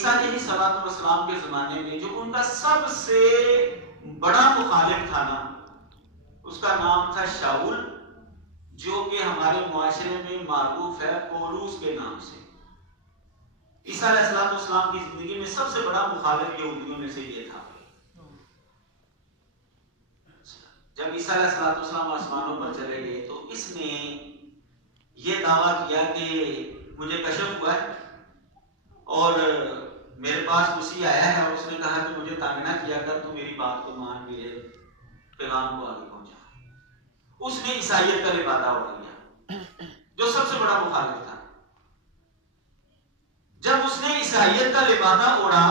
عیسیٰ علیہ السلام کے زمانے میں جو ان کا سب سے بڑا مخالف تھا نا، اس کا نام تھا شاؤل، جو کہ ہمارے معاشرے میں معروف ہے پولوس کے نام سے۔ عیسیٰ علیہ السلام کی زندگی میں سب سے بڑا مخالف یہودیوں میں سے یہ تھا۔ جب عیسیٰ علیہ السلام آسمانوں پر چلے گئے تو اس نے یہ دعویٰ کیا کہ مجھے کشف ہوا ہے اور میرے پاس مسیح آیا ہے، اور اس نے کہا کہ مجھے تانگ نہ کیا کر، تو میری بات کو مان، میرے پیغام کو آگے پہنچا۔ اس نے عیسائیت کا لبادہ اڑا لیا، جو سب سے بڑا مخالف تھا۔ جب اس نے عیسائیت کا لبادہ اوڑھا،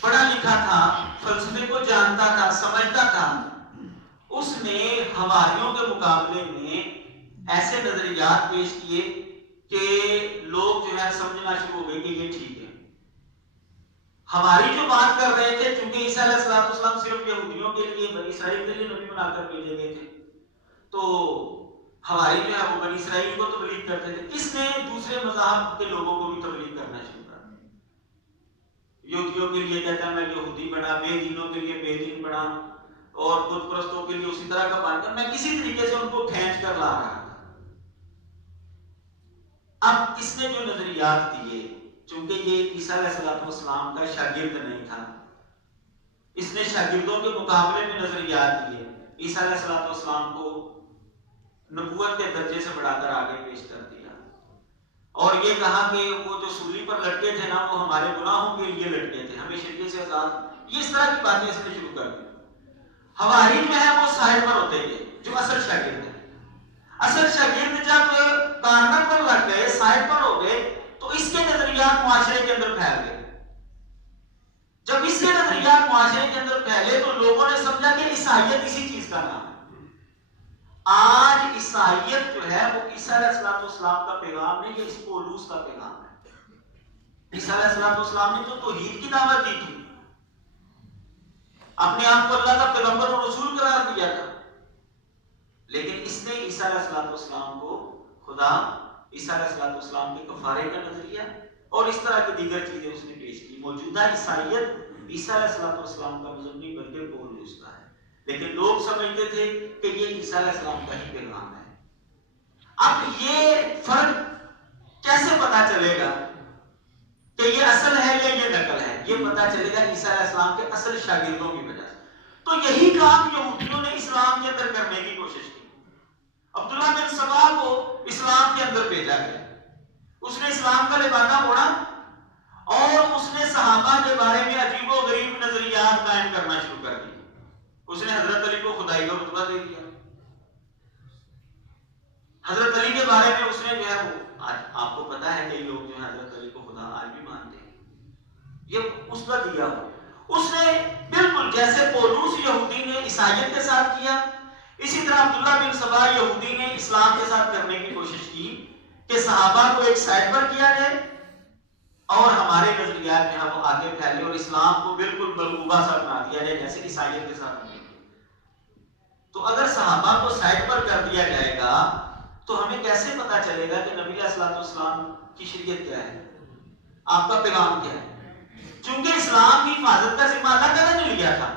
پڑھا لکھا تھا، فلسفے کو جانتا تھا، سمجھتا تھا، اس نے حواریوں کے مقابلے میں ایسے نظریات پیش کیے کہ لوگ جو ہے سمجھنا شروع ہو گئے کہ یہ ٹھیک ہے۔ حواری جو بات کر رہے تھے، چونکہ عیسیٰ علیہ السلام صرف یہودیوں کے لیے، بنی اسرائیل کے لیے نبی بنا کر بھیجے گئے تھے، تو حواری جو ہے وہ بنی اسرائیل کو تبلیغ کرتے تھے۔ اس نے دوسرے مذاہب کے لوگوں کو بھی تبلیغ کرنا شروع کر دیا۔ یہودیوں کے لیے کہتا ہے میں یہودی بنا، بے دینوں کے لیے بے دین بنا، اور بت پرستوں کے لیے اسی طرح کا بن کر میں کسی طریقے سے ان کو کھینچ کر لا رہا تھا۔ اب اس نے جو نظریات دیے، چونکہ یہ عیسیٰ علیہ السلام کا شاگرد نہیں تھا، اس نے شاگردوں کے مقابلے میں نظریات دیے، عیسیٰ علیہ السلام کو نبوت کے درجے سے بڑھا کر آگے پیش کر دیا، اور یہ کہا کہ وہ جو سولی پر لٹکے تھے نا، وہ ہمارے گناہوں کے لیے لٹکے تھے، ہمیں شریعت سے آزاد۔ یہ اس طرح کی باتیں اس نے شروع کر دی۔ حواری جو ہے وہ سائڈ پر ہوتے گئے، جو اصل شاگرد ہے۔ اصل شاگرد جب کارنر پر لگ گئے، سائڈ پر ہو گئے، تو اس کے نظریات معاشرے کے اندر پھیل گئے۔ جب اس کے نظریات معاشرے کے اندر پھیلے تو لوگوں نے سمجھا کہ عیسائیت اسی چیز کا نام ہے۔ آج عیسائیت جو ہے وہ عیسیٰ علیہ السلام کا پیغام نہیں، یہ اس پولوس کا پیغام ہے۔ عیسیٰ علیہ السلام نے تو توحید کی دعوت دی تھی، اپنے آپ کو اللہ کا پیغمبر اور رسول قرار دیا تھا، لیکن اس نے عیسیٰ علیہ السلام کو خدا، عیسیٰ علیہ السلام کے کفارے کا نظریہ اور اس طرح کی دیگر چیزیں اس نے پیش کی۔ موجودہ عیسائیت عیسیٰ علیہ السلام کا مذہب نہیں بلکہ پولوس کا ہے، لیکن لوگ سمجھتے تھے کہ یہ عیسیٰ علیہ السلام کا ہی پیغام ہے۔ اب یہ فرق کیسے پتا چلے گا کہ یہ اصل ہے یا یہ نقل ہے؟ یہ پتا چلے گا عیسیٰ علیہ السلام کے اصل شاگردوں کی وجہ سے۔ تو یہی کام یہودیوں نے اسلام کے اندر کرنے کی کوشش کی۔ عبداللہ بن سبا کو اسلام کے اندر بھیجا گیا، اس نے اسلام کا لبادہ اوڑھا اور اس نے صحابہ کے بارے میں عجیب و غریب نظریات قائم کرنا شروع کر دی۔ اس نے حضرت علی کو خدائی کا رتبہ دے دیا۔ حضرت علی کے بارے میں اس نے جو ہے وہ، آج آپ کو پتا ہے کہ لوگ جو ہے حضرت علی کو خدا آج بھی مانتے ہیں، یہ اس کا دیا ہو۔ اس نے بالکل جیسے پولوس یہودی نے عیسائیت کے ساتھ کیا، اسی طرح عبداللہ بن سبا یہودی نے اسلام کے ساتھ کرنے کی کوشش کی کہ صحابہ کو ایک سائڈ پر کیا جائے اور ہمارے نظریات جو ہے وہ آگے پھیلے اور اسلام کو بالکل بلغوبہ سا بنا دیا جائے جیسے عیسائیت کے ساتھ ہم نے کیا۔ تو اگر صحابہ کو سائڈ پر کر دیا جائے گا تو ہمیں کیسے پتا چلے گا کہ نبی علیہ السلام کی شریعت کیا ہے، آپ کا پیغام کیا ہے؟ چونکہ اسلام کی حفاظت کا ذمہ اللہ تعالیٰ نے لیا تھا،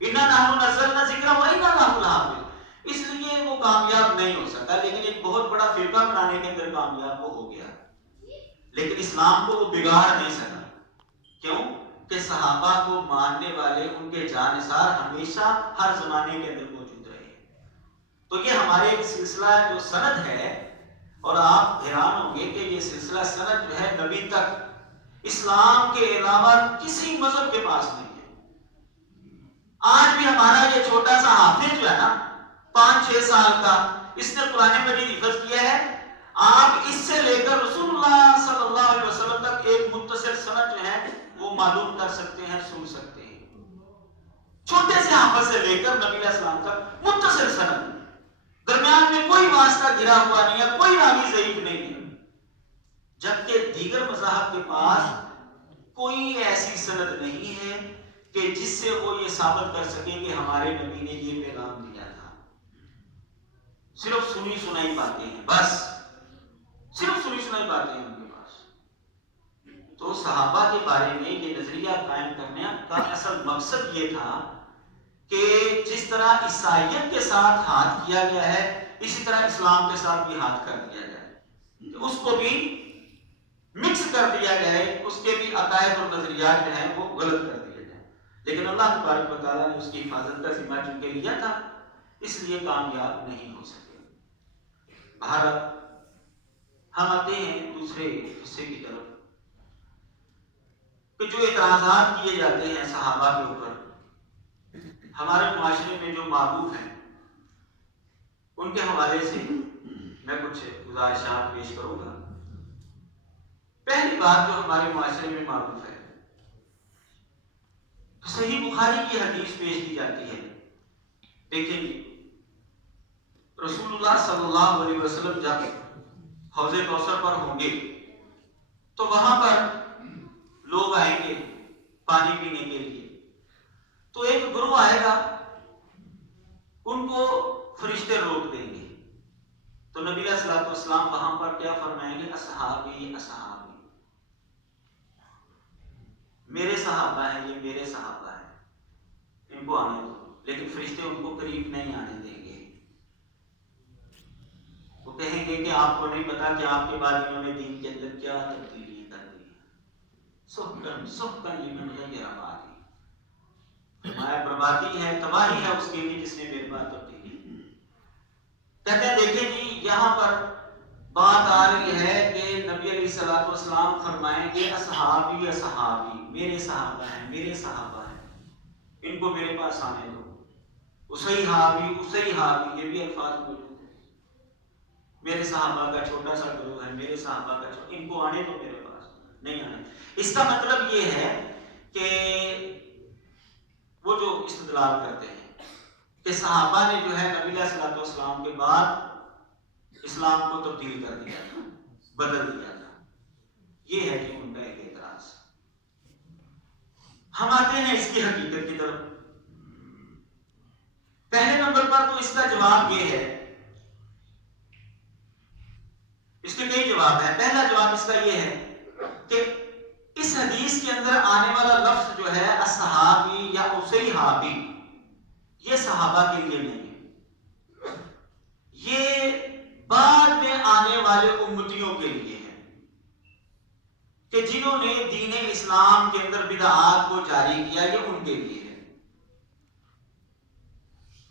اِنَّا نَحْنُ نَزَّلْنَا الذِّکْرَ وَإِنَّا لَهُ لَحَافِظُونَ، اس لیے وہ کامیاب نہیں ہو سکتا، لیکن ایک بہت بڑا فرقہ بنانے کے اندر کامیاب وہ ہو گیا، لیکن اسلام کو وہ بگاڑ نہیں سکا۔ کیوں؟ کہ صحابہ کو ماننے والے ان کے جانثار ہمیشہ ہر زمانے کے اندر موجود رہے۔ تو یہ ہمارے ایک سلسلہ جو سند ہے، اور آپ حیران ہوں گے کہ یہ سلسلہ سند جو ہے نبی تک اسلام کے علاوہ کسی مذہب کے پاس نہیں ہے۔ آج بھی ہمارا یہ چھوٹا سا حافظ جو ہے نا 5-6 سال کا، اس نے قرآن مجید حفظ کیا ہے، آپ اس سے لے کر رسول اللہ صلی اللہ علیہ وسلم تک ایک متصل سند جو ہے وہ معلوم کر سکتے ہیں، سن سکتے ہیں۔ چھوٹے سے حافظ سے لے کر نبی علیہ السلام تک متصل سند، درمیان میں کوئی واسطہ گرا ہوا نہیں ہے، کوئی راوی ضعیف نہیں ہے، جبکہ دیگر مذاہب کے پاس کوئی ایسی سند نہیں ہے کہ جس سے وہ یہ ثابت کر سکے کہ ہمارے نبی نے یہ پیغام دیا تھا۔ صرف سنی سنائی باتیں ہیں، بس صرف سنی سنائی باتیں ہیں ان کے پاس۔ تو صحابہ کے بارے میں یہ نظریہ قائم کرنے کا اصل مقصد یہ تھا کہ جس طرح عیسائیت کے ساتھ ہاتھ کیا گیا ہے اسی طرح اسلام کے ساتھ بھی ہاتھ کر دیا جائے، اس کو بھی مکس کر دیا جائے، اس کے بھی عقائد اور نظریات جو ہیں وہ غلط کر دیے جائیں۔ لیکن اللہ تبارک و تعالیٰ نے اس کی حفاظت کا ذمہ چونکہ لیا تھا اس لیے کامیاب نہیں ہو سکے۔ بہرحال ہم آتے ہیں دوسرے حصے کی طرف کہ جو اعتراضات کیے جاتے ہیں صحابہ کے اوپر ہمارے معاشرے میں جو معروف ہیں ان کے حوالے سے میں کچھ گزارشات پیش کروں گا۔ پہلی بات جو ہمارے معاشرے میں معروف ہے، صحیح بخاری کی حدیث پیش کی جاتی ہے۔ دیکھیں جی، رسول اللہ صلی اللہ علیہ وسلم جب حوض کوثر پر ہوں گے تو وہاں پر لوگ آئیں گے پانی پینے کے لیے، تو ایک گروہ آئے گا، ان کو فرشتے روک دیں گے، تو نبی علیہ الصلوۃ والسلام وہاں پر کیا فرمائیں گے؟ اصحابی اصحابی، میرے صحابہ ہیں، یہ میرے صحابہ ہیں، ان کو آنے دو۔ لیکن فرشتے ان کو قریب نہیں آنے دیں گے، وہ کہیں گے کہ آپ کو نہیں پتا کہ آپ کے بعد انہوں نے دین کے اندر کیا تبدیلی کر دی ہے۔ سحقاً لمن غیر آبادی، فرمایا بربادی ہے، تباہی ہے اس کے لیے جس نے میرے بعد تبدیلی کی۔ کہتے ہیں دیکھیں جی یہاں پر بات آ رہی ہے کہ نبی علیہ الصلوۃ والسلام فرمائیں گے اصحابی اصحابی، میرے صحابہ ہیں، میرے صحابہ ہیں، ان کو میرے پاس آنے دو۔ اصحابی اصحابی، یہ بھی الفاظ موجود ہیں، میرے صحابہ کا چھوٹا سا گروہ ہے، میرے صحابہ کا چھوٹا، ان کو آنے دو میرے پاس، نہیں آنے۔ اس کا مطلب یہ ہے کہ وہ جو استدلال کرتے ہیں کہ صحابہ نے جو ہے نبی علیہ الصلوۃ والسلام کے بعد اسلام کو تبدیل کر دیا تھا، بدل دیا تھا، یہ ہے کہ ان کا ایک اعتراض۔ ہم آتے ہیں اس کی حقیقت کی طرف۔ پہلے نمبر پر تو اس کا جواب یہ ہے، اس کے کئی جواب ہیں۔ پہلا جواب اس کا یہ ہے کہ اس حدیث کے اندر آنے والا لفظ جو ہے اصحابی یا اصحابی، یہ صحابہ کے لیے نہیں ہے، یہ بعد میں آنے والے امتیوں کے لیے ہے کہ جنہوں نے دین اسلام کے اندر بدعات کو جاری کیا، یہ ان کے لیے ہے۔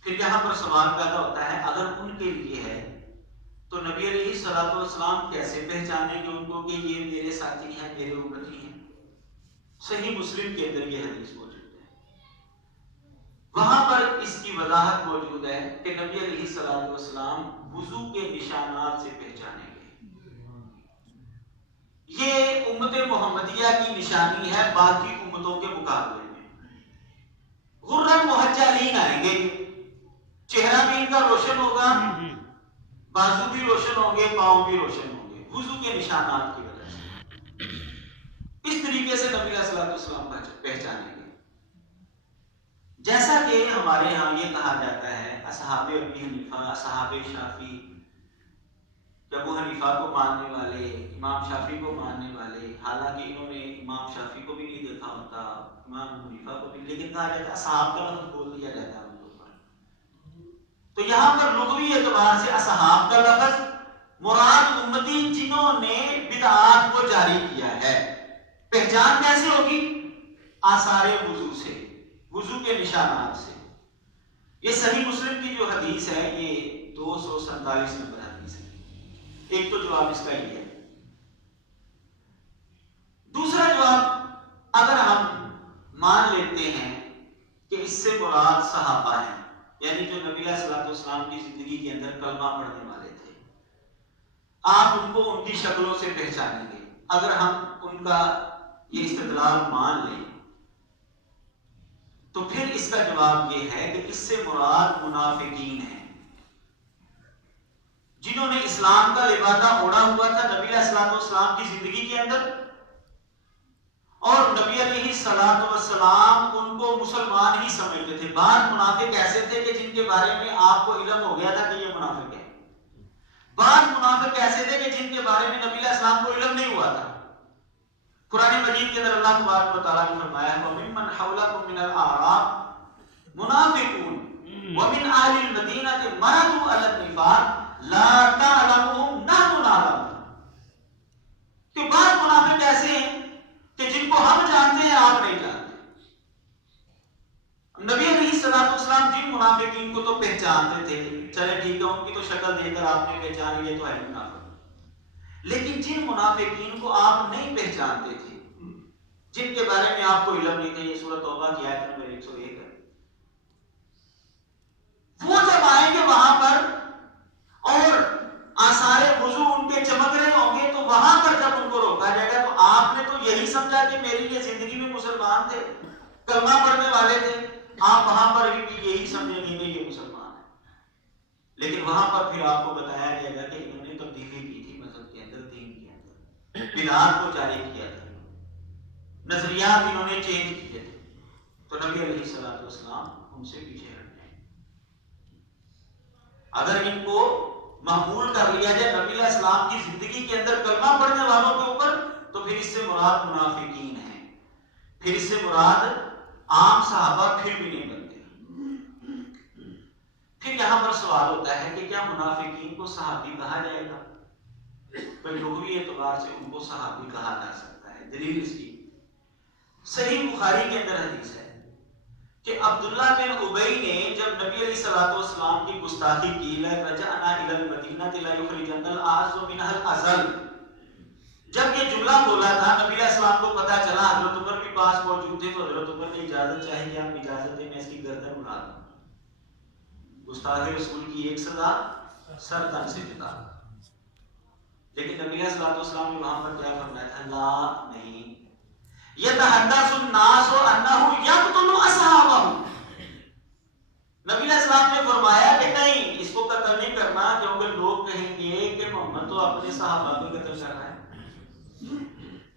پھر یہاں پر سوال پیدا ہوتا ہے اگر ان کے لیے ہے تو نبی علیہ الصلوۃ والسلام کیسے پہچانیں گے ان کو کہ یہ میرے ساتھی ہیں، میرے امتی ہیں؟ صحیح مسلم کے اندر یہ حدیث موجود ہے، وہاں پر اس کی وضاحت موجود ہے کہ نبی علیہ الصلوۃ والسلام وضو کے نشانات سے پہچانیں گے۔ یہ امت محمدیہ کی نشانی ہے باقی امتوں کے مقابلے میں۔ غرن محجلین آئیں گے، چہرہ بھی ان کا روشن ہوگا، بازو بھی روشن ہوں گے، پاؤں بھی روشن ہوں گے، وضو کے نشانات کی وجہ سے۔ اس طریقے سے نبی علیہ الصلوۃ والسلام پہچانیں گے۔ جیسا کہ ہمارے ہاں یہ کہا جاتا ہے اصحاب ابی حنیفہ، اصحاب شافعی، کہ ابو حنیفہ کو ماننے والے، امام شافعی کو ماننے والے، حالانکہ انہوں نے امام شافعی کو بھی نہیں دیکھا ہوتا، امام حنیفہ کو بھی، لیکن کہا جاتا ہے اصحاب کا لفظ بول دیا جاتا ہے ان کے اوپر۔ تو یہاں پر لغوی اعتبار سے اصحاب کا لفظ مراد امتی جنہوں نے بدعات کو جاری کیا ہے۔ پہچان کیسے ہوگی؟ آثار وضو سے، وضو کے نشانات سے۔ یہ صحیح مسلم کی جو حدیث ہے یہ 247 نمبر حدیث ہے۔ ایک تو جواب اس کا یہ ہے۔ دوسرا جواب، اگر ہم مان لیتے ہیں کہ اس سے مراد صحابہ ہیں، یعنی جو نبی علیہ الصلوۃ والسلام کی زندگی کے اندر کلمہ پڑھنے والے تھے، آپ ان کو ان کی شکلوں سے پہچانیں گے، اگر ہم ان کا یہ استدلال مان لیں تو پھر اس کا جواب یہ ہے کہ اس سے مراد منافقین ہیں جنہوں نے اسلام کا لبادہ اوڑھا ہوا تھا نبی علیہ الصلوۃ والسلام کی زندگی کے اندر، اور نبی علیہ الصلوۃ والسلام ان کو مسلمان ہی سمجھتے تھے۔ بعض منافق ایسے تھے کہ جن کے بارے میں آپ کو علم ہو گیا تھا کہ یہ منافق ہے، بعض منافق ایسے تھے کہ جن کے بارے میں نبی علیہ السلام کو علم نہیں ہوا تھا۔ قرآن مجید کے اندر اللہ تبارک و تعالیٰ نے فرمایا ہے وَمِمَّنْ حَوْلَكُم مِّنَ الْأَعْرَابِ مُنَافِقُونَ وَمِنْ أَهْلِ الْمَدِينَةِ مَرَضُوا عَلَى النِّفَاقِ لَا تَعْلَمُهُمْ نَحْنُ نَعْلَمُهُمْ، کہ بعض منافق ایسے ہیں کہ جن کو ہم جانتے ہیں آپ نہیں جانتے۔ نبی علیہ الصلوۃ والسلام جن منافقین کو تو پہچانتے تھے، چلے ٹھیک ہے ان کی تو شکل دیکھ کر آپ نے پہچان لیا تو ہے منافق، لیکن جن منافقین کو آپ نہیں پہچانتے تھے، جن کے بارے میں آپ کو علم نہیں تھا، یہ سورۃ توبہ کی آیت نمبر 101 ہے، وہ جب آئیں گے وہاں پر اور آثار وضو ان کے چمک رہے ہوں گے، تو وہاں پر جب ان کو روکا جائے گا تو آپ نے تو یہی سمجھا کہ میری یہ زندگی میں مسلمان تھے، کلمہ پڑھنے والے تھے، آپ وہاں پر بھی یہی سمجھیں گے کہ یہ مسلمان ہے، لیکن وہاں پر پھر آپ کو بتایا جائے گا کہ انہوں نے تبدیلی کی تھی مذہب کے اندر، دین کے اندر، بدعات کو جاری کیا تھا، نظریات انہوں نے چینج کیے تھے، تو نبی علیہ الصلوۃ والسلام ان سے پیچھے ہٹ گئے۔ اگر ان کو معمول کر لیا جائے نبی علیہ السلام کی زندگی کے اندر کلمہ پڑھنے والوں کے اوپر، تو پھر اس سے مراد منافقین ہیں، پھر اس سے مراد عام صحابہ پھر بھی نہیں بنتے۔ پھر یہاں پر سوال ہوتا ہے کہ کیا منافقین کو صحابی کہا جائے گا؟ تو لغوی اعتبار سے ان کو صحابی کہا جا سکتا ہے۔ دلیل اس کی صحیح بخاری کے اندر حدیث ہے کہ عبداللہ بن ابی نے جب نبی علیہ الصلوۃ والسلام کی گستاخی کی، رجعنا الی المدینہ لا یخرجن الاعز منها الاذل، جب یہ جملہ بولا تھا نبی علیہ السلام کو پتہ چلا، حضرت عمر بھی پاس موجود تھے، تو حضرت عمر نے اجازت چاہی کہ آپ اجازت دیں میں اس کی گردن اڑا دوں۔ گستاخی رسول کی ایک سزا سر تن سے جدا، لیکن نبی علیہ السلام نے وہاں پر کیا فرمایا تھا؟ لا نہیں، یتحدث الناس انه یقتل اصحابہ، نبی علیہ السلام نے فرمایا کہ نہیں، اس کو قتل نہیں کرنا، کیونکہ لوگ کہیں گے کہ محمد تو اپنے صحابہ کو قتل کر رہا ہے۔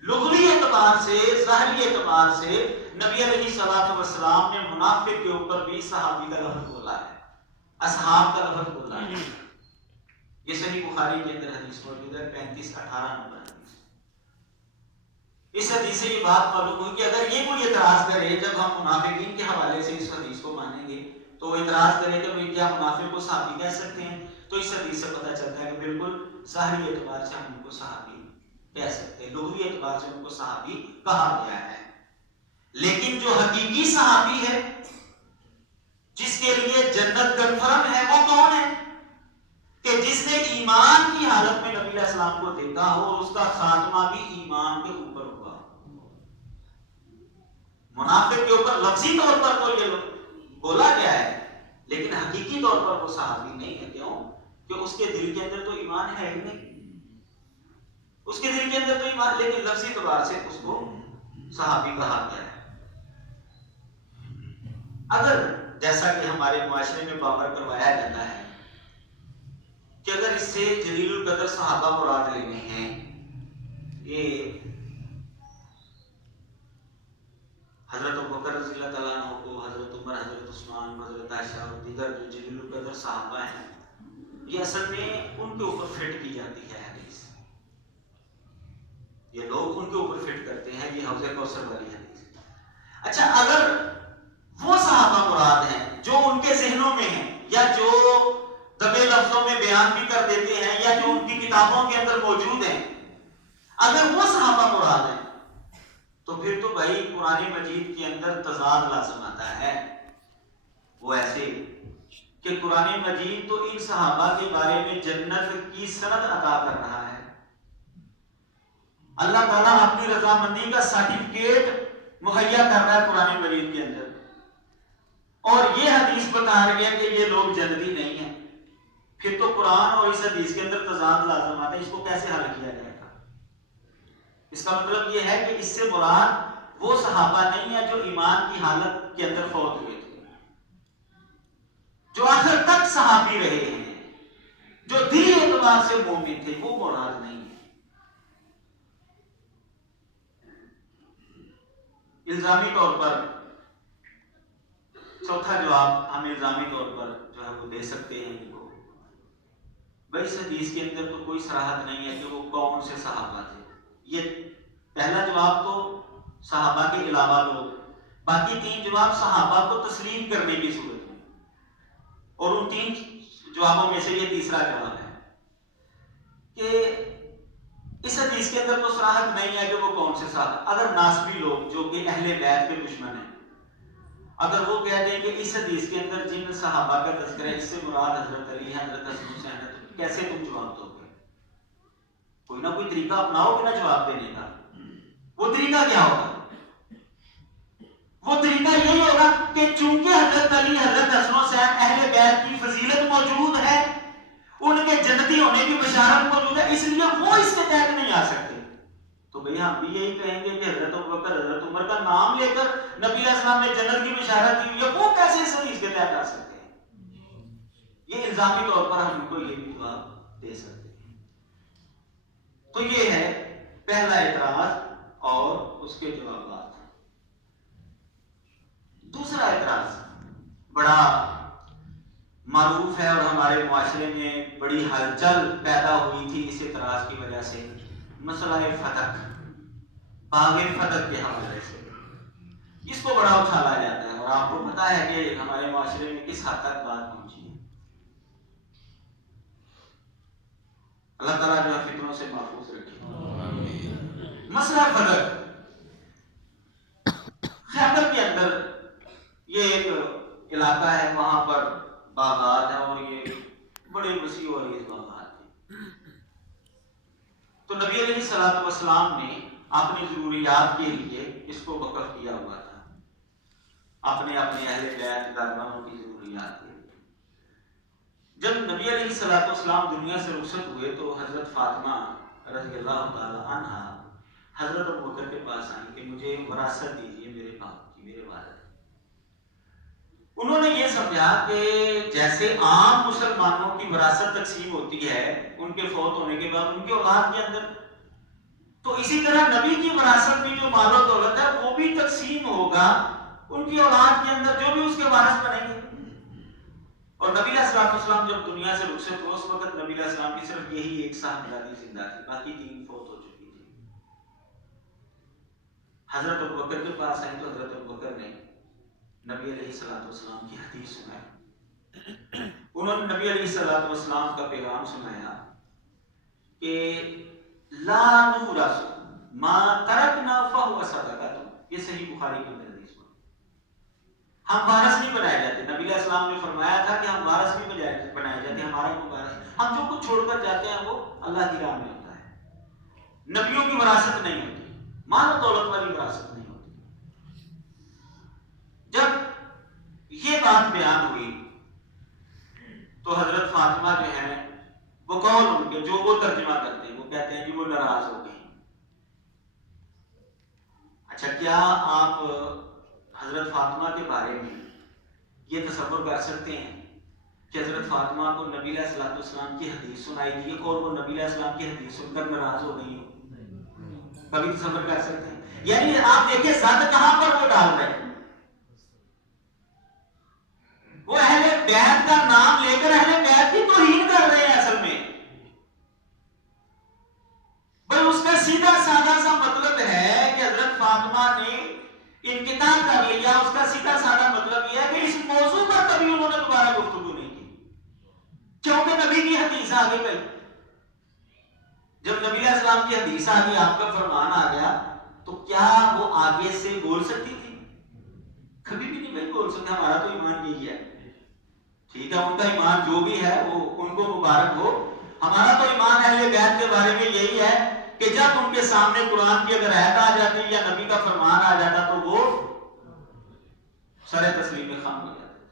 لغوی اعتبار سے، ظاہری اعتبار سے نبی علیہ الصلوۃ والسلام نے منافق کے اوپر بھی صحابی کا لفظ بولا ہے، اصحاب کا لفظ بولا ہے۔ یہ صحیح بخاری کے اندر حدیث موجود ہے 3518 نمبر حدیث۔ اس حدیث سے یہ بات معلوم ہوئی کہ اگر یہ کوئی اعتراض کرے، جب ہم منافقین کے حوالے سے اس حدیث کو مانیں گے تو وہ اعتراض کرے کہ بھئی کیا منافق کو صحابی کہہ سکتے ہیں، تو اس حدیث سے پتہ چلتا ہے کہ بالکل ظاہری اعتبار سے ہم ان کو صحابی کہہ سکتے ہیں، لغوی اعتبار سے ان کو صحابی کہا گیا ہے۔ لیکن جو حقیقی صحابی ہے، جس کے لیے جنت کنفرم ہے، وہ کون ہے؟ کہ جس نے ایمان کی حالت میں نبی علیہ السلام کو دیکھا ہو اور اس کا خاتمہ بھی ایمان کے اوپر ہوا۔ منافق کے اوپر لفظی طور پر تو یہ بولا گیا ہے، لیکن حقیقی طور پر وہ صحابی نہیں ہے۔ کیوں؟ کہ اس کے دل کے اندر تو ایمان ہے ہی نہیں، اس کے دل کے اندر تو ایمان، لیکن لفظی اعتبار سے اس کو صحابی کہا گیا ہے۔ اگر جیسا کہ ہمارے معاشرے میں باور کروایا جاتا ہے کہ اگر اس سے جلیل القدر صحابہ مراد لینے ہیں، یہ حضرت ابوبکر رضی اللہ تعالیٰ عنہ کو، حضرت عمر، حضرت عثمان، حضرت عائشہ اور دیگر جو جلیل القدر صحابہ ہیں، یہ اصل میں ان کے اوپر فٹ کی جاتی ہے حدیث، یہ لوگ ان کے اوپر فٹ کرتے ہیں، یہ حوض کوثر والی حدیث۔ اچھا، اگر وہ صحابہ مراد ہیں جو ان کے ذہنوں میں ہیں، یا جو دبے لفظوں میں بیان بھی کر دیتے ہیں، یا جو ان کی کتابوں کے اندر موجود ہیں، اگر وہ صحابہ مراد ہیں تو پھر تو بھائی قرآن مجید کے اندر تضاد لازم آتا ہے۔ وہ ایسے کہ قرآن مجید تو ان صحابہ کے بارے میں جنت کی سند عطا کر رہا ہے، اللہ تعالیٰ اپنی رضامندی کا سرٹیفکیٹ مہیا کر رہا ہے قرآن مجید کے اندر، اور یہ حدیث بتا رہی ہے کہ یہ لوگ جنتی نہیں ہیں، پھر تو قرآن اور اس حدیث کے اندر تضاد لازم آتا ہے۔ اس کو کیسے حل کیا جائے گا؟ اس کا مطلب یہ ہے کہ اس سے مراد وہ صحابہ نہیں ہے جو ایمان کی حالت کے اندر فوت ہوئے تھے، جو آخر تک صحابی رہے ہیں، جو دلی اعتبار سے مومن تھے، وہ مراد نہیں ہے۔ الزامی طور پر چوتھا جواب ہم الزامی طور پر جو ہے وہ دے سکتے ہیں ان کو، بھائی اس حدیث کے اندر تو کوئی صراحت نہیں ہے کہ وہ کون سے صحابہ تھے۔ یہ پہلا جواب تو صحابہ کے علاوہ لوگ، باقی 3 جواب صحابہ کو تسلیم کرنے کی صورت میں، اور ان 3 جوابوں میں سے یہ تیسرا جواب ہے کہ اس حدیث کے اندر تو صراحت نہیں ہے کہ وہ کون سے صحابہ، اگر ناسبی لوگ جو کہ اہل بیت کے دشمن ہیں اگر وہ کہہ دیں کہ اس حدیث کے اندر جن صحابہ کا تذکرہ ہے اس سے مراد حضرت علی ہے، حضرت حسن حسین ہے، تو کیسے تم جواب دو گے؟ کوئی نہ کوئی طریقہ اپناؤ کہ نہ جواب دینے کا، وہ طریقہ کیا ہوگا؟ وہ طریقہ یہی ہوگا کہ چونکہ حضرت علی حضرت حسن حسین اہل بیت کی فضیلت موجود ہے، ان کے جنتی ہونے کی بشارت موجود ہے، اس لیے وہ اس کے تحت نہیں آ سکتے، تو بھئی ہم بھی یہی کہیں گے کہ حضرت ابوبکر حضرت عمر کا نام لے کر نبی علیہ السلام نے جنت کی بشارت دی ہے، وہ کیسے اس حدیث کے تحت آ سکتے ہیں؟ یہ الزامی طور پر ہم کو یہ بھی جواب دے سکتے ہیں۔ تو یہ ہے پہلا اعتراض اور اس کے جوابات۔ دوسرا اعتراض بڑا معروف ہے اور ہمارے معاشرے میں بڑی ہلچل پیدا ہوئی تھی اس اعتراض کی وجہ سے، مسئلہ فتق، باغ فتق کے حوالے سے اس کو بڑا اچھالا جاتا ہے، اور آپ کو پتا ہے کہ ہمارے معاشرے میں کس حد تک بات پہنچی ہے۔ اللہ تعالیٰ جو ہے فتنوں سے محفوظ رکھے۔ مسئلہ فتق، خیبر کے اندر یہ ایک علاقہ ہے، وہاں پر باغات ہیں اور یہ بڑے وسیع اور یہ باغات ہیں۔ تو نبی علیہ الصلوۃ والسلام نے اپنی ضروریات کے لیے اس کو وقف کیا ہوا تھا، اپنے اہل بیت کارکنوں کی ضروریات کے لیے۔ جب نبی علیہ الصلوۃ والسلام دنیا سے رخصت ہوئے تو حضرت فاطمہ رضی اللہ تعالی عنہا حضرت ابوبکر کے پاس آئیں کہ مجھے وراثت دیجیے میرے باپ کی، میرے والد۔ انہوں نے یہ سمجھا کہ جیسے عام مسلمانوں کی وراثت تقسیم ہوتی ہے ان کے فوت ہونے کے بعد ان کی اولاد کے اندر، تو اسی طرح نبی کی وراثت بھی جو مال و دولت ہے وہ بھی تقسیم ہوگا ان کی اولاد کے اندر جو بھی اس کے وارث بنیں گے۔ اور نبی علیہ السلام جب دنیا سے رخصت ہوئے اس وقت نبی علیہ السلام کی صرف یہی ایک صاحبزادی زندہ تھی، باقی 3 فوت ہو چکی تھی۔ حضرت ابوبکر کے پاس آئیں تو حضرت ابوبکر نے نبی علیہ السلام کی حدیث سنائی، انہوں نے نبی علیہ السلام کا پیغام سنایا کہ لا نورث ما ترکنا فهو صدقہ، یہ صحیح بخاری کے اندر حدیث ہے۔ ہم وارث نہیں بنائے جاتے، نبی علیہ السلام نے فرمایا تھا کہ ہم وارث نہیں بنائے جاتے، ہمارا کوئی وارث، ہم جو کچھ چھوڑ کر جاتے ہیں وہ اللہ کی راہ میں ہوتا ہے، نبیوں کی وراثت نہیں ہوتی، مال و دولت والی وراثت نہیں ہوتی۔ جب یہ بات بیان ہوئی تو حضرت فاطمہ جو ہے وہ قول ان کے جو وہ ترجمہ کرتے ہیں وہ کہتے ہیں کہ وہ ناراض ہو گئی۔ اچھا، کیا آپ حضرت فاطمہ کے بارے میں یہ تصور کر سکتے ہیں کہ حضرت فاطمہ کو نبی علیہ السلام کی حدیث سنائی دی اور وہ نبی علیہ السلام کی حدیث سن کر ناراض ہو گئی ہو؟ کبھی تصور کر سکتے ہیں؟ یعنی آپ دیکھیں زد کہاں پر وہ ڈال رہے ہیں، وہ اہل بیت کا نام لے کر اہل بیت کی توہین کر رہے ہیں۔ اصل میں بھائی اس کا سیدھا سادہ سا مطلب ہے کہ حضرت فاطمہ نے انقطاع کر لیا، اس کا سیدھا سادہ مطلب یہ ہے کہ اس موضوع پر کبھی انہوں نے دوبارہ گفتگو نہیں کی، کیونکہ نبی کی حدیث آ گئی۔ جب نبی علیہ السلام کی حدیث آ گئی، آپ کا فرمان آ گیا، تو کیا وہ آگے سے بول سکتی تھی؟ کبھی بھی نہیں بھائی بول سکتے، ہمارا تو ایمان یہی ہے، ٹھیک ہے، ان کا ایمان جو بھی ہے وہ ان کو مبارک ہو، ہمارا تو ایمان اہل بیت کے بارے میں یہی ہے کہ جب ان کے سامنے قرآن کی اگر آیت آ جاتی یا نبی کا فرمان آ جاتا تو وہ سر تسلیم خام ہو جاتے تھے۔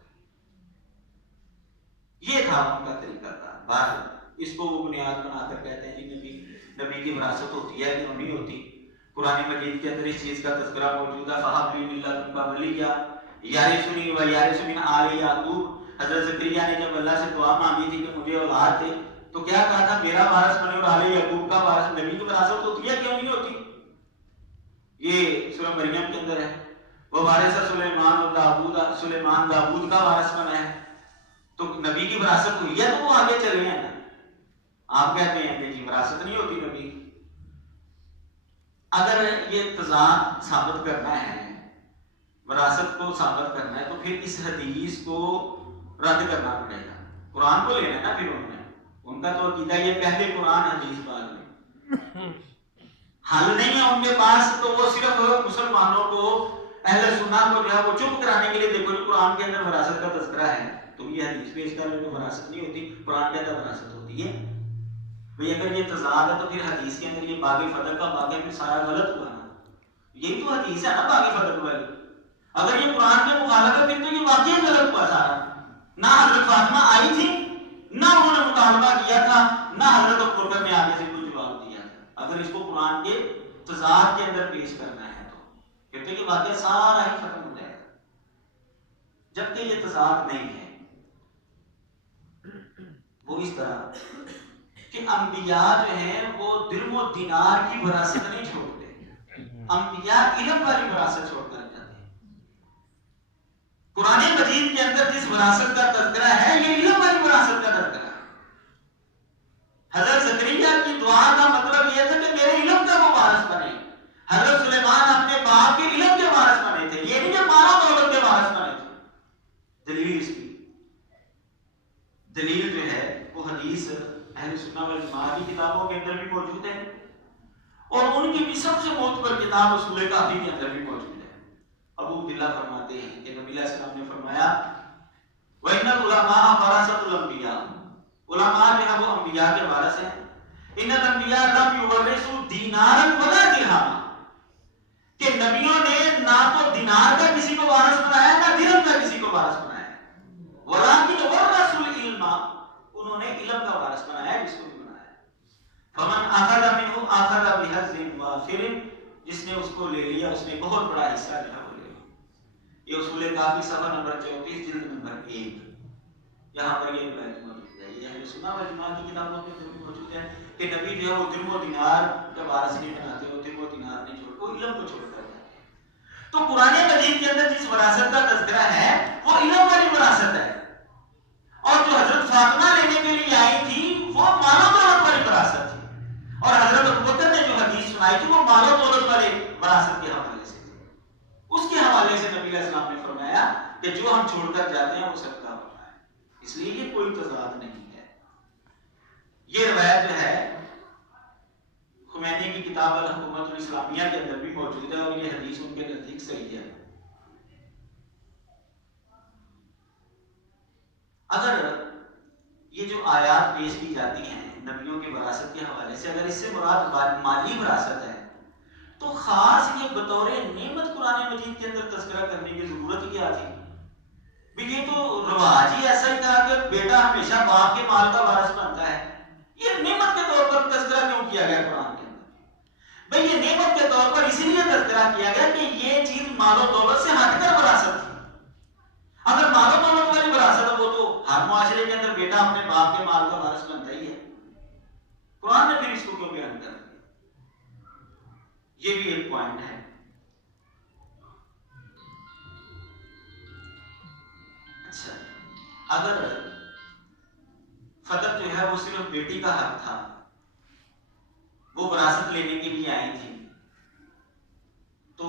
یہ تھا ان کا طریقہ تھا۔ بہرحال اس کو وہ بنیاد بنا کر کہتے ہیں جی نبی کی وراثت ہوتی ہے کہ نہیں ہوتی۔ قرآن مجید کے اندر اس چیز کا تذکرہ موجود ہے، فَهَبْ لِي مِن لَّدُنكَ وَلِيًّا يَرِثُنِي وَيَرِثُ مِنْ آلِ یعقوب۔ حضرت زکریا نے جب اللہ سے دعا مانگی تھی کہ مجھے اولاد دے تو کیا کہا تھا؟ میرا وارث بنے اور آل یعقوب کا وارث۔ نبی کی وراثت ہوتی ہے کیوں نہیں ہوتی؟ یہ سورہ مریم کے اندر ہے، وہ وارث سلیمان و داؤد، سلیمان داؤد کا وارث بنا ہے، تو نبی کی وراثت ہوئی ہے تو وہ آگے چلے ہیں نا۔ آپ کہتے ہیں کہ جی وراثت نہیں ہوتی نبی، اگر یہ تضاد ثابت کرنا ہے، وراثت کو ثابت کرنا ہے، تو پھر اس حدیث کو رد کرنا پڑے گا. قرآن کو لینا ہے نا. پھر ان کا تو عقیدہ یہ پہلے قرآن حدیث بعد میں. حل نہیں ہے ان کے پاس، تو وہ صرف مسلمانوں کو، اہل سنت کو جو ہے وہ چپ کرانے کے لیے، دیکھو جو قرآن کے اندر وراثت کا تذکرہ ہے تو یہ حدیث پیش کر رہے تو وراثت نہیں ہوتی، قرآن کے اندر وراثت ہوتی ہے. بھئی اگر یہ تضاد ہے تو پھر حدیث کے اندر یہ باغ فتح کا واقعہ بھی سارا غلط ہوا نا. یہی تو حدیث ہے نا باغ فتح والی. اگر یہ قرآن کے مخالف ہے پھر تو یہ واقعہ غلط ہوا سارا. نہ حضرت فاطمہ آئی تھی، نہ انہوں نے مطالبہ کیا تھا، نہ حضرت ابوبکر نے آگے سے کوئی جواب دیا تھا. اگر اس کو قرآن کے تضاد کے اندر پیش کرنا ہے تو پھر تو یہ واقعہ سارا ہی ختم ہو جائے گا. جبکہ یہ تضاد نہیں ہے. وہ اس طرح کہ انبیاء جو ہیں وہ درم و دینار کی وراثت نہیں چھوڑتے. انبیاء علم والی وراثت چھوڑ کر جاتے ہیں. قرآن مجید کے اندر جس وراثت کا تذکرہ ہے یہ علم والی وراثت کا تذکرہ ہے. حضرت زکریا کی دعا کا مطلب یہ تھا کہ میرے علم کا وہ وارث بنے. حضرت سلیمان اپنے باپ کے علم کے وارث بنے تھے، یہ نہیں کہ مال و دولت کے وارث بنے تھے. دلیل اس کی، دلیل جو ہے وہ حدیث اہل سنت والجماعت کی کتابوں کے اندر بھی موجود ہے، اور ان کی بھی سب سے معتبر کتاب اصول کافی کے اندر بھی موجود ہے. ابو عبداللہ فرماتے ہیں کہ نبی علیہ السلام نے فرمایا وَإِنَّ الْعُلَمَاءَ وَرَثَةُ الْأَنْبِيَاءِ، علماء جو ہیں وہ انبیاء کے وارث ہیں. إِنَّ الْأَنْبِيَاءَ لَمْ يُوَرِّثُوا دِينَارًا وَلَا دِرْهَمًا، کہ نبیوں نے نہ تو دینار کا کسی کو وارث بنایا نہ درہم کا کسی کو وارث بنایا. وَلَٰكِنْ وَرَّثُوا الْعِلْمَ، انہوں نے علم کا وارث بنایا جس کو بھی بنایا. فَمَنْ أَخَذَ مِنْهُ أَخَذَ بِحَظٍ وَافِرٍ، جس نے اس کو لے لیا اس نے بہت بڑا حصہ جو ہے وہ لے لیا. یہ اصول کافی صفحہ نمبر 34 جلد نمبر 1، یہاں پر یہ روایت موجود ہے. یہ اہل سنت والجماعت کی کتابوں میں بھی موجود ہے کہ نبی جو ہے وہ درہم و دینار کا وارث نہیں بناتے، وہ درہم و دینار نہیں چھوڑتے، وہ علم کو چھوڑ کر جاتے ہیں. تو قرآن مجید کے اندر جس وراثت کا تذکرہ ہے وہ علم والی وراثت ہے، اور جو حضرت فاطمہ لینے کے لیے آئی تھی وہ مال و دولت والی وراثت تھی، اور حضرت ابوبکر نے جو حدیث سنائی تھی وہ مال و دولت والے وراثت کے حوالے سے تھی. اس کے حوالے سے نبی علیہ السلام نے فرمایا کہ جو ہم چھوڑ کر جاتے ہیں وہ صدقہ ہوتا ہے. اس لیے یہ کوئی تضاد نہیں ہے. یہ روایت جو ہے خمینی کی کتاب الحکومت الاسلامیہ کے اندر بھی موجود ہے، اور یہ حدیث ان کے نزدیک صحیح ہے. اگر یہ جو آیات پیش کی جاتی ہیں نبیوں کی وراثت کے حوالے سے، اگر اس سے مراد مالی وراثت ہے تو خاص یہ بطور نعمت قرآن مجید کے اندر تذکرہ کرنے کی ضرورت کیا تھی؟ بھی یہ تو رواج ہی ایسا ہی تھا کہ بیٹا ہمیشہ باپ کے مال کا وارث بنتا ہے. یہ نعمت کے طور پر تذکرہ کیوں کیا گیا قرآن کے اندر؟ بھئی یہ نعمت کے طور پر اسی لیے تذکرہ کیا گیا کہ یہ چیز مال و دولت سے ہٹ کر وراثت تھی. اگر مال و دولت والی وراثت ہے وہ تو ہر معاشرے کے اندر بیٹا اپنے باپ کے مال کا وارث بنتا ہی ہے. قرآن نے پھر اس کو کیوں بیان کر دیا؟ یہ بھی ایک پوائنٹ ہے. اچھا، اگر فتح جو ہے وہ صرف بیٹی کا حق تھا، وہ وراثت لینے کے لیے آئی تھی، تو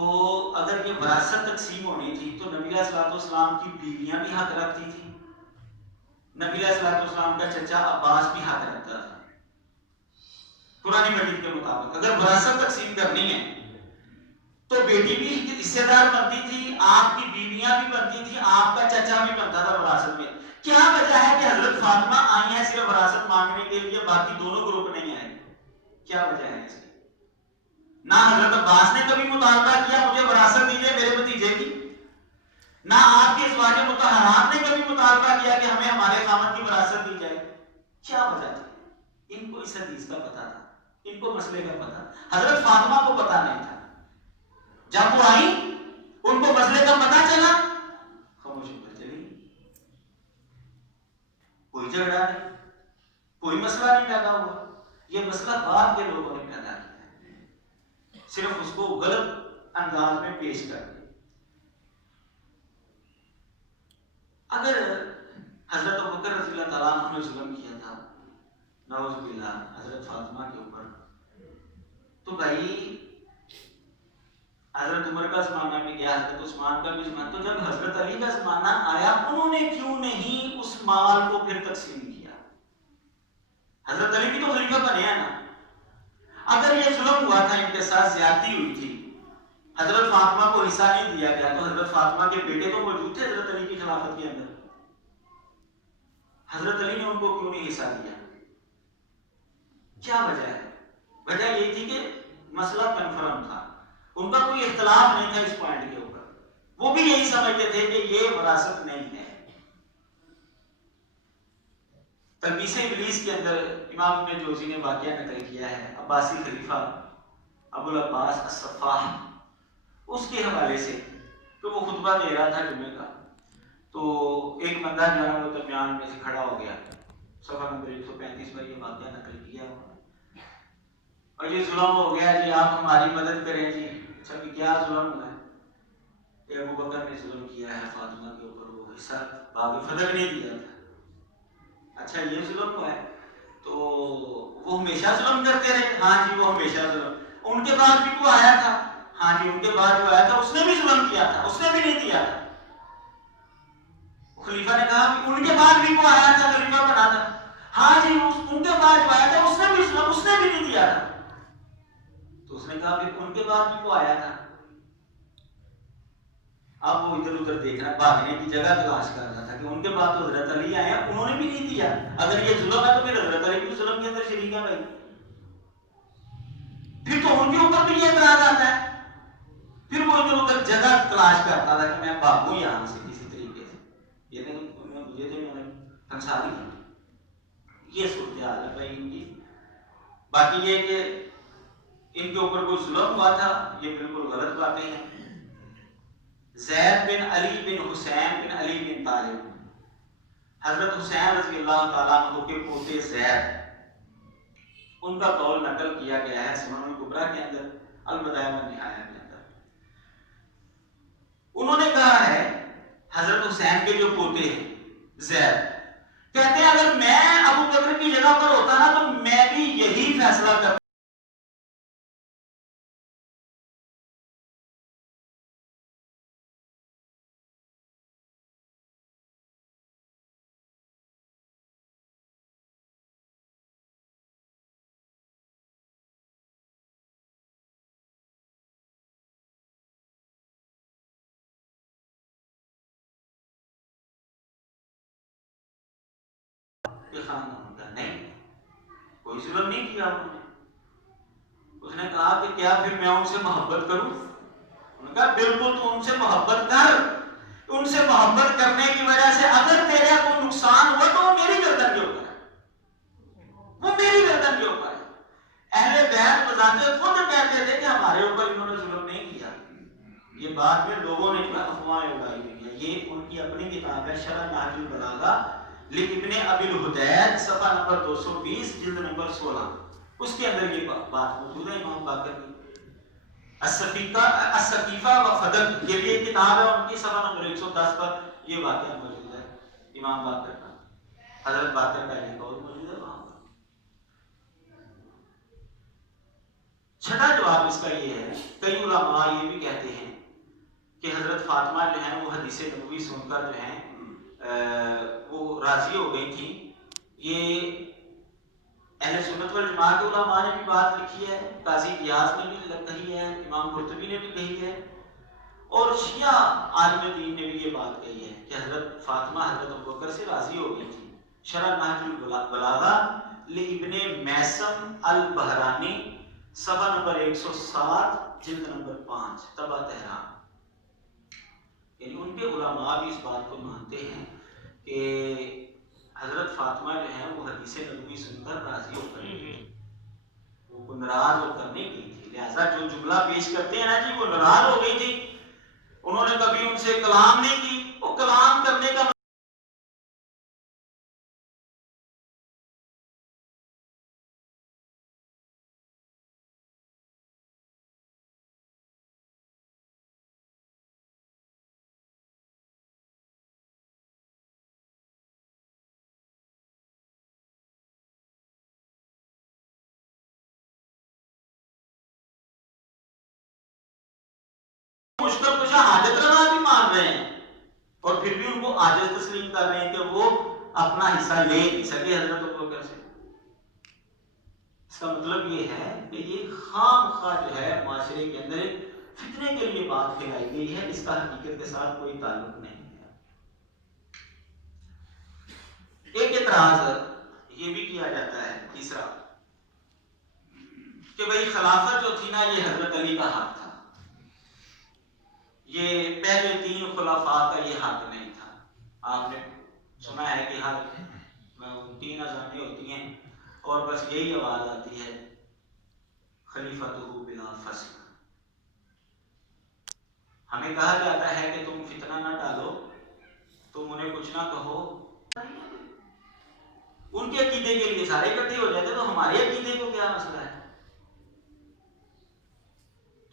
اگر یہ وراثت تقسیم ہونی تھی تو نبی علیہ الصلوۃ والسلام کی بیویاں بھی حق رکھتی تھی، نبی علیہ الصلوۃ والسلام کا چچا عباس بھی حق رکھتا تھا. قرآن مجید کے مطابق اگر وراثت تقسیم کرنی ہے تو بیٹی بھی حصے دار بنتی تھی، آپ کی بیویاں بھی بنتی تھی، آپ کا چچا بھی بنتا تھا وراثت میں. کیا وجہ ہے کہ حضرت فاطمہ آئی ہیں صرف وراثت مانگنے کے لیے، باقی دونوں گروپ نہیں آئے؟ کیا وجہ ہے اس کی؟ نہ حضرت عباس نے کبھی مطالبہ کیا مجھے وراثت دیجیے میرے بھتیجے کی، نہ آپ کے ازواج مطہرات نے کبھی مطالبہ کیا کہ ہمیں ہمارے خامد کی وراثت دی جائے. کیا وجہ تھی؟ ان کو اس حدیث کا پتہ تھا، ان کو مسئلے کا پتہ. حضرت فاطمہ کو پتہ نہیں تھا. جب وہ آئی ان کو مسئلے کا پتہ چلا، خاموش ہو کر چلی. کوئی جھگڑا نہیں، کوئی مسئلہ نہیں پیدا ہوا. یہ مسئلہ بعد کے لوگوں نے پیدا کیا، صرف اس کو غلط انداز میں پیش کر دیا. اگر حضرت ابوبکر رضی اللہ تعالیٰ عنہ نے ظلم کیا تھا نعوذ باللہ حضرت فاطمہ کے اوپر، تو بھائی حضرت عمر کا زمانہ بھی گیا، حضرت عثمان کا بھی زمانہ، تو جب حضرت علی کا زمانہ آیا انہوں نے کیوں نہیں اس مال کو پھر تقسیم کیا؟ حضرت علی بھی تو خلیفہ بنے ہیں نا. اگر یہ ظلم ہوا تھا، ان کے ساتھ زیادتی ہوئی تھی، حضرت فاطمہ کو حصہ نہیں دیا گیا، تو حضرت فاطمہ کے بیٹے تو موجود تھے حضرت علی کی خلافت کے اندر، حضرت علی نے ان کو کیوں نہیں حصہ دیا؟ کیا وجہ ہے؟ وجہ یہ تھی کہ مسئلہ کنفرم تھا، ان کا کوئی اختلاف نہیں تھا اس پوائنٹ کے اوپر، وہ بھی یہی سمجھتے تھے کہ یہ وراثت نہیں ہے. تلبیس ابلیس کے اندر امام ابن جوزی نے واقعہ نقل کیا ہے عباسی خلیفہ ابو العباس الصفاح اس کے حوالے سے، تو وہ خطبہ دے رہا تھا جمعے کا، تو ایک بندہ جو ہے وہ درمیان میں سے کھڑا ہو گیا، صفحہ نمبر 135 پر یہ واقعہ نقل کیا ہوا، اور یہ ظلم ہو گیا جی، آپ ہماری مدد کریں جی. اچھا کہ کیا ظلم ہوا ہے؟ کہ ابو بکر نے ظلم کیا ہے فاطمہ کے اوپر، وہ حصہ باغ فتح نے دیا تھا. اچھا یہ ظلم ہوا ہے، تو وہ ہمیشہ ظلم کرتے رہے؟ ہاں جی وہ ہمیشہ ظلم. ان کے بعد بھی وہ آیا تھا؟ ہاں جی ان کے بعد جو آیا تھا اس نے بھی ظلم کیا تھا، اس نے بھی نہیں دیا تھا. خلیفہ نے کہا کہ ان کے بعد بھی وہ آیا تھا خلیفہ بنا تھا، ہاں جی ان کے بعد جو آیا تھا اس نے بھی ظلم، اس نے بھی نہیں دیا تھا. تو اس نے کہا کہ ان کے بعد بھی وہ آیا تھا. اب وہ ادھر ادھر دیکھنا، بھاگنے کی جگہ تلاش کر رہا تھا کہ ان کے بعد تو حضرت علی آئے ہیں، انہوں نے بھی نہیں دیا. اگر یہ ظلم ہے تو پھر حضرت علی بھی ظلم کے اندر شریک ہے بھائی، پھر تو ان کے اوپر بھی یہ اعتراض آتا ہے. پھر وہ ادھر ادھر جگہ تلاش کرتا تھا کہ میں بھاگوں یہاں سے کسی طریقے سے، یہ نہیں مجھے تو انہوں نے پھنسا دیا. یہ صورتحال ہے بھائی ان کی. باقی یہ کہ ان کے اوپر کوئی ظلم ہوا تھا، یہ بالکل غلط باتیں ہیں. زید بن علی بن حسین بن علی بن طالب، حضرت حسین رضی اللہ تعالیٰ عنہ کے پوتے زید، ان کا قول نقل کیا گیا ہے سنن الکبریٰ کے اندر، البدایہ والنہایہ کے اندر. انہوں نے کہا ہے حضرت حسین کے جو پوتے ہیں زید، کہتے ہیں اگر میں ابو بکر کی جگہ پر ہوتا نا تو میں بھی یہی فیصلہ کرتا. خاندان کا نہیں، کوئی ظلم نہیں کیا انہوں نے. اس نے کہا کہ کیا پھر میں ان سے محبت کروں؟ انہوں نے کہا بالکل تو ان سے محبت کر، ان سے محبت کرنے کی وجہ سے اگر تیرا کوئی نقصان ہوا تو وہ میری گردن کے اوپر ہے، وہ میری گردن کے اوپر ہے. اہل بیت بذات خود کہتے تھے کہ ہمارے اوپر انہوں نے ظلم نہیں کیا. یہ بات میں لوگوں نے افواہیں اڑائی ہوئی ہیں، یہ ان کی اپنی کتاب ہے شرح نہج البلاغہ لابن ابی الحدید، صفحہ نمبر 220 جلد نمبر 16، اس کے اندر یہ بات موجود ہے امام باقر کی. السقیفہ و فدق یہ بھی ایک کتاب ہے ان کی، صفحہ نمبر 110 پر یہ واقعہ موجود ہے امام باقر کا، حضرت باقر کا یہ قول موجود ہے وہاں پر. چھٹا جواب اس کا یہ ہے، کئی علماء یہ بھی کہتے ہیں کہ حضرت فاطمہ جو ہیں وہ حدیث نبوی سن کر جو ہیں وہ راضی ہو گئی تھی. یہ اہل سنت والجماعت کے علماء نے بھی بات لکھی ہے، قاضی ایاز نے بھی کہی ہے، امام قرطبی نے بھی کہی ہے، اور شیعہ عالم دین نے بھی یہ بات کہی ہے کہ حضرت فاطمہ حضرت ابوبکر سے راضی ہو گئی تھی. شرح نہج البلاغہ لابن میسم البحرانی، صفحہ نمبر 107 جلد نمبر 5 طبع تہران. یعنی ان کے علماء بھی اس بات کو مانتے ہیں کہ حضرت فاطمہ جو ہے وہ حدیث نبوی سن کر راضی ہو کر وہ ناراض ہو کر نہیں گئی تھی. لہذا جو جملہ پیش کرتے ہیں نا جی وہ ناراض ہو گئی تھی، انہوں نے کبھی ان سے کلام نہیں کی، وہ کلام کرنے کا پھر بھی ان کو عاجز تسلیم کر رہے ہیں کہ وہ اپنا حصہ لے نہیں سکے حضرت ابوبکر سے. اس کا مطلب یہ ہے کہ یہ خام خواہ جو ہے معاشرے کے اندر ایک فتنے کے لیے بات پھیلائی گئی ہے، اس کا حقیقت کے ساتھ کوئی تعلق نہیں ہے. ایک اعتراض یہ بھی کیا جاتا ہے تیسرا کہ بھئی خلافت جو تھی نا یہ حضرت علی کا حق تھا، یہ پہلے 3 خلفاء کا یہ حق نہیں تھا. آپ نے سنا ہے کہ ہر 3 اذانیں ہوتی ہیں اور بس یہی آواز آتی ہے خلیفتہ بلا فصل. ہمیں کہا جاتا ہے کہ تم فتنہ نہ ڈالو، تم انہیں کچھ نہ کہو. ان کے عقیدے کے لیے سارے اکٹھے ہو جاتے تو ہمارے عقیدے کو کیا مسئلہ ہے؟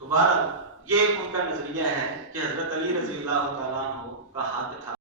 تو بہرحال یہ ان کا نظریہ ہے کہ حضرت علی رضی اللہ تعالیٰ عنہ کا حق تھا